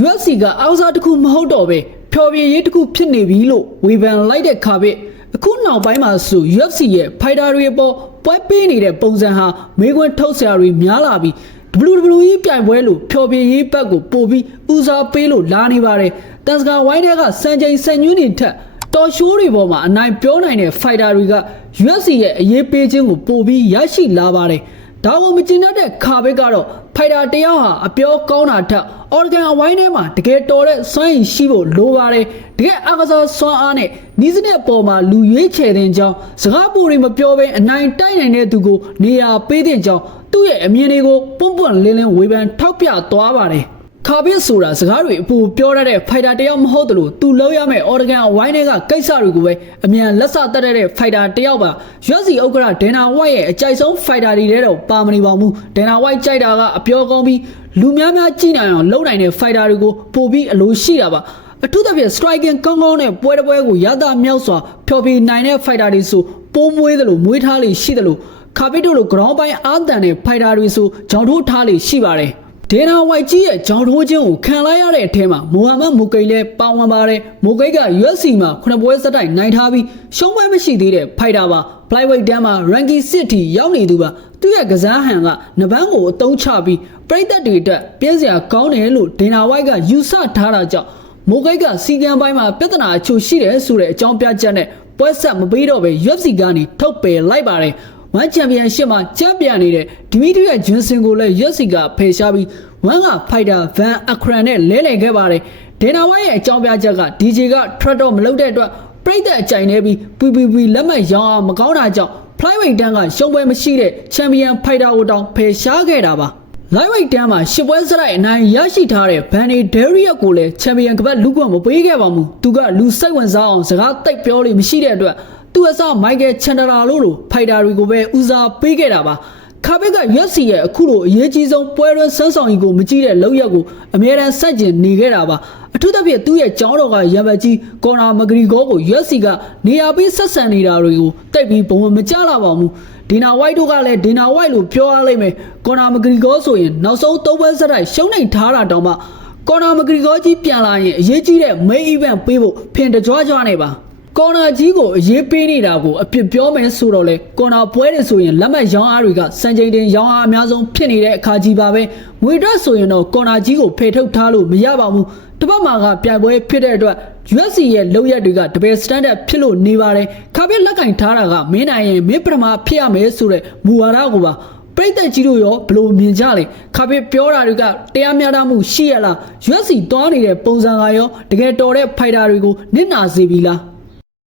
UFC ကအောက်စားတစ်ခုမဟုတ်တော့ပဲဖျော်ဖြေရေးတစ်ခုဖြစ်နေပြီလို့ဝေဖန်လိုက်တဲ့ခါပဲအခုနောက်ပိုင်းမှာဆို UFC ရဲ့ fighter တွေပေါ်ပွဲပေးနေတဲ့ပုံစံဟာမေးခွန်းထုတ်စရာတွေများလာပြီး WWE ပြိုင်ပွဲလို့ဖျော်ဖြေရေးဘက်ကိုပို့ပြီးဦးစားပေးလို့လာနေပါတယ်တန်စကာဝိုင်းတွေကစံချိန်စံညွှန်းတွေထက်တော်ရှိုးတွေပေါ်မှာအနိုင်ပြောနိုင်တဲ့ fighter တွေက UFC ရဲ့အရေးပေးခြင်းကိုပို့ပြီးရရှိလာပါတယ်ဒါကိုမကျင်တဲ့ခါပဲကတော့ fighter တယောက်ဟာအပြောကောင်းတာထက် organ အဝိုင်းထဲမှာတကယ်တော်တဲ့စွမ်းရည်ရှိဖို့လိုပါတယ်တကယ်အကစားစွမ်းအားနဲ့နီးစနစ်အပေါ်မှာလူရွေးချယ်တဲ့ကြောင်းစကားပူတွေမပြောဘဲအနိုင်တိုက်နိုင်တဲ့သူကိုနေရာပေးတဲ့ကြောင်းသူ့ရဲ့အမြင်တွေကိုပွန့်ပွန့်လင်းလင်းဝေဖန်ထောက်ပြသွားပါတယ်ခါပစ်ဆိုတာစကားတွေအပူပြောရတဲ့ fighter တယောက်မဟုတ်တယ်လို့သူလောက်ရမယ့် organ အဝိုင်းတွေကကိစ္စတွေကိုပဲအမြန်လက်စတက်တဲ့ fighter တယောက်ပါ UFC ဥက္ကဋ္ဌ Dana White ရဲ့အကြိုက်ဆုံး fighter တွေထဲတော့ပါမနေပါဘူး Dana White ကြိုက်တာကအပြောကောင်းပြီးလူများများကြည့်နိုင်အောင်လုပ်နိုင်တဲ့ fighter တွေကိုပို့ပြီးအလိုရှိတာပါအထူးသဖြင့် striking ကောင်းကောင်းနဲ့ပွဲတစ်ပွဲကိုရတာမြောက်စွာဖျော်ဖြေနိုင်တဲ့ fighter တွေဆိုပိုးမွေးတယ်လို့မွေးထားလေရှိတယ်လို့ခါပစ်တို့လို ground ပိုင်းအားတန်တဲ့ fighter တွေဆိုကြောင်ထိုးထားလေရှိပါတယ်ဒေနာဝိုက်ကြီးရဲ့ကြောင်ထိုးခြင်းကိုခံလိုက်ရတဲ့အထက်မှာမိုဟာမက်မိုကိတ်လည်းပါဝင်ပါတယ်မိုကိတ်က UFC မှာ9ပွဲစတိုက်နိုင်ထားပြီးရှုံးပွဲမရှိသေးတဲ့ဖိုက်တာပါ flyweight တန်းမှာ ranking 6ထိရောက်နေသူပါသူ့ရဲ့ကစားဟန်ကနဘန်းကိုအသုံးချပြီးပြိသက်တွေအတွက်ပြင်းစရာကောင်းတယ်လို့ဒေနာဝိုက်ကယူဆထားတာကြောင့်မိုကိတ်ကစီကံပိုင်းမှာပြဿနာအချို့ရှိတယ်ဆိုတဲ့အကြောင်းပြချက်နဲ့ပွဲဆက်မပေးတော့ပဲ UFC ကနေထုတ်ပယ်လိုက်ပါတယ်One Championship မှာချန်ပီယံနေတဲ့ဒီမီထရီယာဂျွန်ဆင်ကိုလည်း UFC ကဖယ်ရှားပြီး One က Fighter Van Akran နဲ့လဲလှယ်ခဲ့ပါတယ်။ဒေနာဝိုင်းရဲ့အကြောင်းပြချက်က DJ က ထွက်တော့မလုပ်တဲ့အတွက်ပြိသက်အကြိုင်နေပြီး PPP လက်မှတ်ရောင်းအောင်မကောင်းတာကြောင့် Flyweight တန်းကရှုံးပွဲမရှိတဲ့ Champion Fighter ကိုတောင်ဖယ်ရှားခဲ့တာပါ။ Lightweight တန်းမှာ10ပွဲစတိုက်အနိုင်ရရှိထားတဲ့ Banny Darius ကိုလည်း Champion ကပတ်လူကွန်မပေးခဲ့ပါဘူး။သူကလူစိတ်ဝင်စားအောင်စကားတိတ်ပြောလို့မရှိတဲ့အတွက်သူအစားမိုက်ကယ်ချန်ဒရာလို့ဖိုက်တာတွေကိုပဲဦးစားပေးခဲ့တာပါခါဘက်က UFC ရဲ့အခုလိုအရေးကြီးဆုံးပွဲတွင်းဆန်းဆောင်ကြီးကိုမကြည့်တဲ့လောက်ရက်ကိုအမြဲတမ်းစက်ကျင်နေခဲ့တာပါအထူးသဖြင့်သူ့ရဲ့ကြောင်းတော်ကရံပတ်ကြီးကော်နာမဂရီဂေါကို UFC ကနေရာပေးဆက်ဆံနေတာတွေကိုတိတ်ပြီးဘုံမကြလာပါဘူးဒီနာဝိုက်တို့ကလည်းဒီနာဝိုက်လို့ပြောရလိမ့်မယ်ကော်နာမဂရီဂေါဆိုရင်နောက်ဆုံး3ပွဲစတိုက်ရှုံးနိုင်ထားတာတောင်မှကော်နာမဂရီဂေါကြီးပြန်လာရင်အရေးကြီးတဲ့ main event ပေးဖို့ဖင်တကြွကြွနေပါကော်နာကြီးကိုအရေးပေးနေတာကိုအပြစ်ပြောမယ်ဆိုတော့လေကော်နာပွဲတွေဆိုရင်လက်မှတ်ရောင်းအားတွေကစံချိန်တင်ရောင်းအားအများဆုံးဖြစ်နေတဲ့အခါကြီးပါပဲငွေတက်ဆိုရင်တော့ကော်နာကြီးကိုဖယ်ထုတ်ထားလို့မရပါဘူးတစ်ပတ်မှာကပြိုင်ပွဲဖြစ်တဲ့အတွက် UFC ရဲ့လုပ်ရက်တွေကတပယ်စတန်ဒတ်ဖြစ်လို့နေပါတယ်ခါပြလက်ကင်ထားတာကမင်းနိုင်ရင်မင်းပထမဖြစ်ရမယ်ဆိုတဲ့မူဝါဒကိုပါပြိသက်ကြီးတို့ရောဘလို့မြင်ကြလဲခါပြပြောတာတွေကတရားမျှတမှုရှိရလား UFC တွားနေတဲ့ပုံစံကရောတကယ်တော်တဲ့ဖိုက်တာတွေကိုနစ်နာစေပြီလား